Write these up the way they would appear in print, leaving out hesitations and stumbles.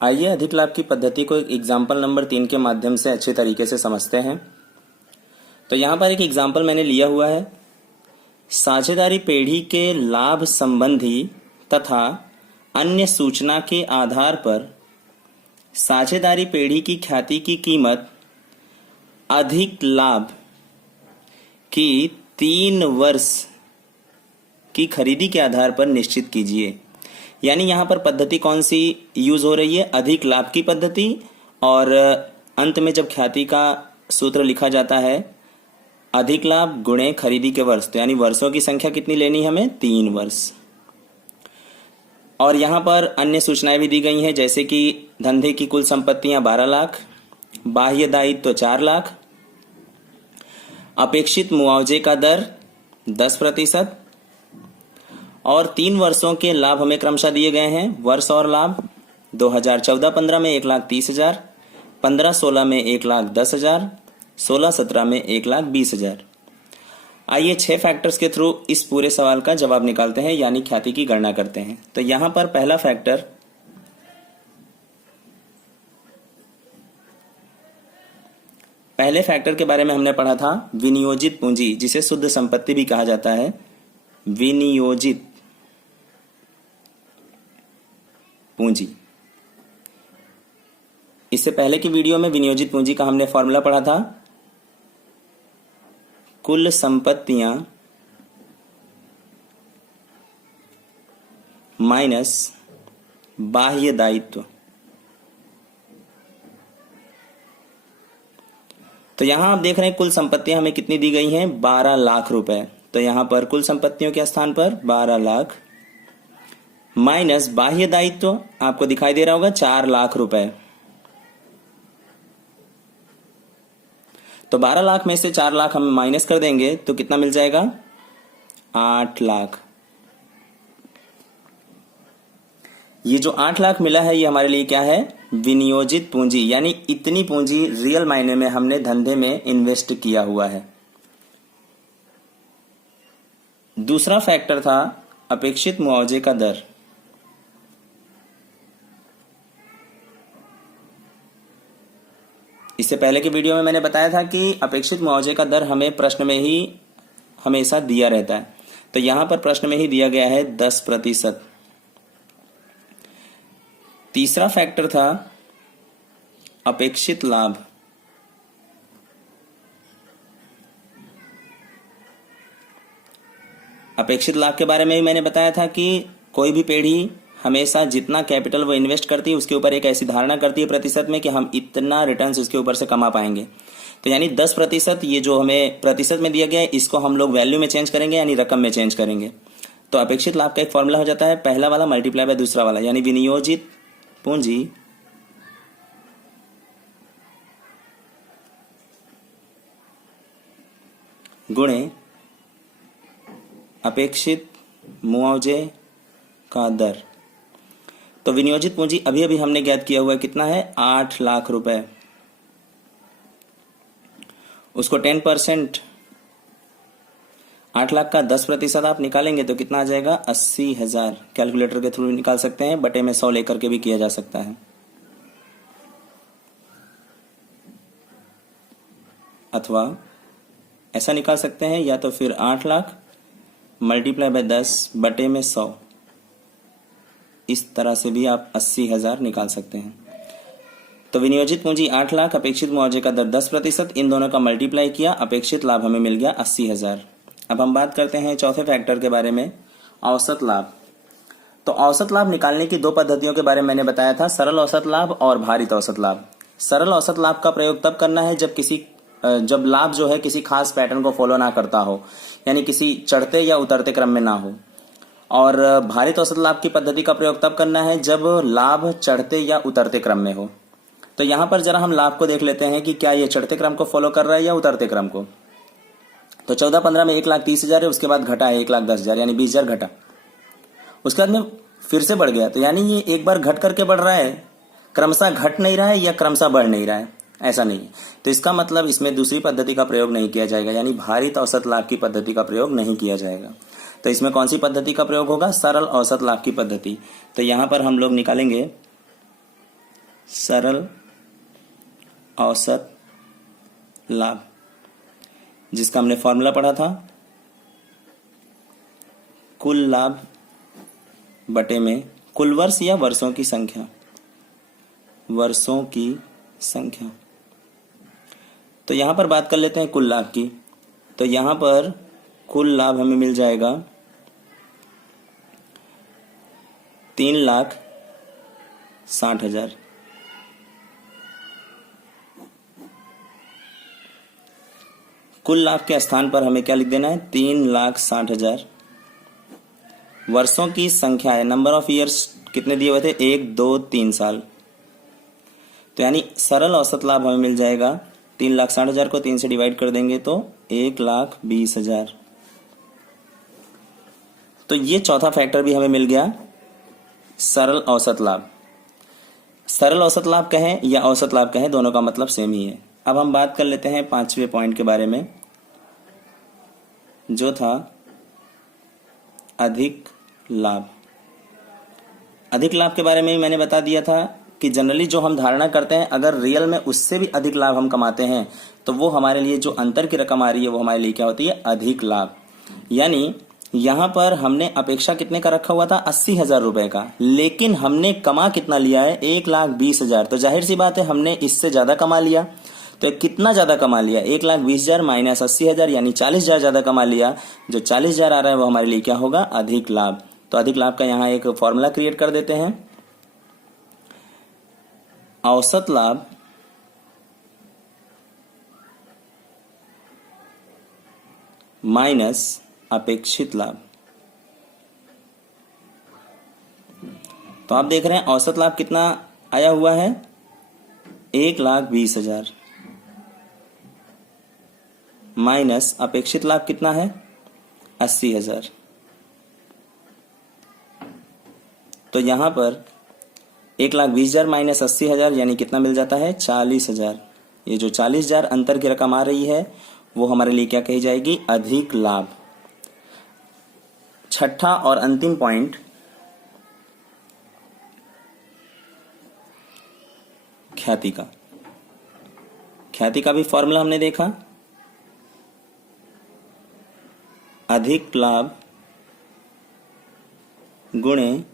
आइए अधिक लाभ की पद्धति को एग्जाम्पल नंबर 3 के माध्यम से अच्छे तरीके से समझते हैं। तो यहाँ पर एक एग्जाम्पल मैंने लिया हुआ है। साझेदारी पेढ़ी के लाभ संबंधी तथा अन्य सूचना के आधार पर साझेदारी पेढ़ी की ख्याति की कीमत अधिक लाभ की 3 वर्ष की खरीदी के आधार पर निश्चित कीजिए। यानी यहाँ पर पद्धति कौन सी यूज हो रही है? अधिक लाभ की पद्धति, और अंत में जब ख्याति का सूत्र लिखा जाता है अधिक लाभ गुणे खरीदी के वर्ष, तो यानी वर्षों की संख्या कितनी लेनी है हमें? 3 वर्ष। और यहाँ पर अन्य सूचनाएं भी दी गई हैं, जैसे कि धंधे की कुल संपत्तियां 12 लाख, बाह्य दायित्व 4 लाख, अपेक्षित मुआवजे का दर 10% और 3 वर्षों के लाभ हमें क्रमशः दिए गए हैं। वर्ष और लाभ 2014-15 में 1,30,000, 15-16 में 1,10,000, 16-17 में 1,20,000। आइए 6 फैक्टर्स के थ्रू इस पूरे सवाल का जवाब निकालते हैं, यानी ख्याति की गणना करते हैं। तो यहां पर पहला फैक्टर, पहले फैक्टर के बारे में हमने पढ़ा था विनियोजित पूंजी, जिसे शुद्ध संपत्ति भी कहा जाता है। विनियोजित पूंजी, इससे पहले की वीडियो में विनियोजित पूंजी का हमने फॉर्मूला पढ़ा था, कुल संपत्तियां माइनस बाह्य दायित्व। तो यहां आप देख रहे हैं कुल संपत्तियां हमें कितनी दी गई हैं? 12 लाख रुपए। तो यहां पर कुल संपत्तियों के स्थान पर 12 लाख माइनस बाह्य दायित्व आपको दिखाई दे रहा होगा 4 लाख रुपए। तो 12 लाख में से 4 लाख हम माइनस कर देंगे तो कितना मिल जाएगा? 8 लाख। ये जो 8 लाख मिला है ये हमारे लिए क्या है? विनियोजित पूंजी, यानी इतनी पूंजी रियल मायने में हमने धंधे में इन्वेस्ट किया हुआ है। दूसरा फैक्टर था अपेक्षित मुआवजे का दर। इससे पहले की वीडियो में मैंने बताया था कि अपेक्षित मुआवजे का दर हमें प्रश्न में ही हमेशा दिया रहता है। तो यहां पर प्रश्न में ही दिया गया है 10%। तीसरा फैक्टर था अपेक्षित लाभ। अपेक्षित लाभ के बारे में भी मैंने बताया था कि कोई भी पेढ़ी हमेशा जितना कैपिटल वो इन्वेस्ट करती है उसके ऊपर एक ऐसी धारणा करती है प्रतिशत में कि हम इतना रिटर्न्स उसके ऊपर से कमा पाएंगे। तो यानी 10%, ये जो हमें प्रतिशत में दिया गया है इसको हम लोग वैल्यू में चेंज करेंगे, यानी रकम में चेंज करेंगे। तो अपेक्षित लाभ का एक फॉर्मूला हो जाता है, पहला वाला मल्टीप्लाई बाय दूसरा वाला, यानी विनियोजित पूंजी गुणे अपेक्षित मुआवजे का दर। तो विनियोजित पूंजी अभी अभी हमने ज्ञात किया हुआ है, कितना है? 8 लाख रुपए। उसको 10%, 8 लाख का 10% आप निकालेंगे तो कितना आ जाएगा? 80,000। कैलकुलेटर के थ्रू निकाल सकते हैं, बटे में 100 लेकर के भी किया जा सकता है। अथवा ऐसा निकाल सकते हैं, या तो फिर 8 लाख मल्टीप्लाई बाय 10 बटे में 100, इस तरह से भी आप 80,000 निकाल सकते हैं। तो विनियोजित पूंजी 8 लाख, अपेक्षित मुआवजे का दर 10%, इन दोनों का मल्टीप्लाई किया, अपेक्षित लाभ हमें मिल गया 80,000। अब हम बात करते हैं चौथे फैक्टर के बारे में, औसत लाभ। तो औसत लाभ निकालने की 2 पद्धतियों के बारे में मैंने बताया था, सरल औसत लाभ और भारित औसत लाभ। सरल औसत लाभ का प्रयोग तब करना है जब लाभ जो है किसी खास पैटर्न को फॉलो ना करता हो, यानी किसी चढ़ते या उतरते क्रम में ना हो। और भारित औसत लाभ की पद्धति का प्रयोग तब करना है जब लाभ चढ़ते या उतरते क्रम में हो। तो यहां पर जरा हम लाभ को देख लेते हैं कि क्या ये चढ़ते क्रम को फॉलो कर रहा है या उतरते क्रम को। तो 14-15 में 1,30,000 है, उसके बाद घटा है 1,10,000, यानी 20,000 घटा, उसके बाद में फिर से बढ़ गया। तो यानी ये एक बार घट करके बढ़ रहा है, क्रमशः घट नहीं रहा है या क्रमशः बढ़ नहीं रहा है, ऐसा नहीं। तो इसका मतलब इसमें दूसरी पद्धति का प्रयोग नहीं किया जाएगा, यानी भारित औसत लाभ की पद्धति का प्रयोग नहीं किया जाएगा। तो इसमें कौन सी पद्धति का प्रयोग होगा? सरल औसत लाभ की पद्धति। तो यहां पर हम लोग निकालेंगे सरल औसत लाभ, जिसका हमने फॉर्मूला पढ़ा था, कुल लाभ बटे में कुल वर्ष या वर्षों की संख्या, वर्षों की संख्या। तो यहां पर बात कर लेते हैं कुल लाभ की। तो यहां पर कुल लाभ हमें मिल जाएगा 3,60,000। कुल लाभ के स्थान पर हमें क्या लिख देना है? 3,60,000। वर्षों की संख्या है, नंबर ऑफ ईयर्स कितने दिए हुए थे? 1, 2, 3 साल। तो यानी सरल औसत लाभ हमें मिल जाएगा 3,60,000 को 3 से डिवाइड कर देंगे तो 1,20,000। तो ये चौथा फैक्टर भी हमें मिल गया, सरल औसत लाभ। सरल औसत लाभ कहें या औसत लाभ कहें, दोनों का मतलब सेम ही है। अब हम बात कर लेते हैं 5वें पॉइंट के बारे में, जो था अधिक लाभ। अधिक लाभ के बारे में भी मैंने बता दिया था कि जनरली जो हम धारणा करते हैं, अगर रियल में उससे भी अधिक लाभ हम कमाते हैं तो वो हमारे लिए जो अंतर की रकम आ रही है वो हमारे लिए क्या होती है? अधिक लाभ। यानी यहां पर हमने अपेक्षा कितने का रखा हुआ था? 80,000 रुपए का, लेकिन हमने कमा कितना लिया है? 1,20,000। तो जाहिर सी बात है हमने इससे ज्यादा कमा लिया। तो कितना ज्यादा कमा लिया? 1,20,000 माइनस 80,000 यानी 40,000 ज्यादा कमा लिया। जो 40,000 आ रहा है वो हमारे लिए क्या होगा? अधिक लाभ। तो अधिक लाभ का यहाँ एक फॉर्मूला क्रिएट कर देते हैं। औसत लाभ माइनस अपेक्षित लाभ। तो आप देख रहे हैं औसत लाभ कितना आया हुआ है? 1,20,000 माइनस अपेक्षित लाभ कितना है? 80,000। तो यहां पर 1,20,000 माइनस 80,000 यानी कितना मिल जाता है? 40,000। ये जो 40,000 अंतर की रकम आ रही है वो हमारे लिए क्या कही जाएगी? अधिक लाभ। छठा और अंतिम पॉइंट, ख्याति का। ख्याति का भी फॉर्मूला हमने देखा, अधिक लाभ गुणे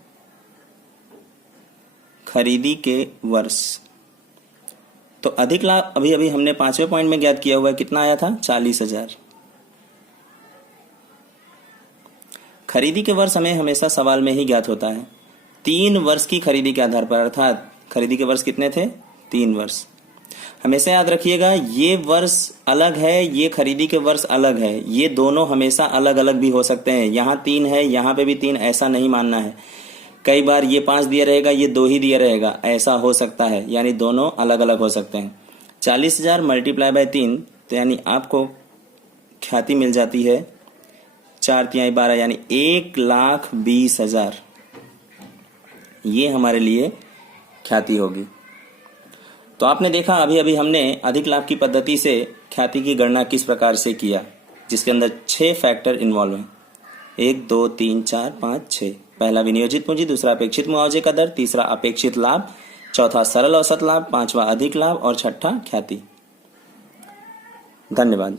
खरीदी के वर्ष। तो अधिक लाभ अभी अभी हमने 5वें पॉइंट में ज्ञात किया हुआ है, कितना आया था? 40,000। खरीदी के वर्ष हमें हमेशा सवाल में ही ज्ञात होता है 3 वर्ष की खरीदी के आधार पर, अर्थात खरीदी के वर्ष कितने थे? 3 वर्ष। हमेशा याद रखिएगा ये वर्ष अलग है, ये खरीदी के वर्ष अलग है, ये दोनों हमेशा अलग अलग भी हो सकते हैं। यहाँ 3 है, यहाँ पे भी 3, ऐसा नहीं मानना है। कई बार ये 5 दिया रहेगा, ये 2 ही दिया रहेगा, ऐसा हो सकता है। यानी दोनों अलग अलग हो सकते हैं। 40,000 मल्टीप्लाई बाय 3, तो यानी आपको ख्याति मिल जाती है 4×3 = 12 यानी 1,20,000। ये हमारे लिए ख्याति होगी। तो आपने देखा अभी अभी हमने अधिक लाभ की पद्धति से ख्याति की गणना किस प्रकार से किया, जिसके अंदर 6 फैक्टर इन्वॉल्व हैं। 1, 2, 3, 4, 5, 6। पहला विनियोजित पूंजी, दूसरा अपेक्षित मुआवजे का दर, तीसरा अपेक्षित लाभ, चौथा सरल औसत लाभ, 5वां अधिक लाभ और छठा ख्याति। धन्यवाद।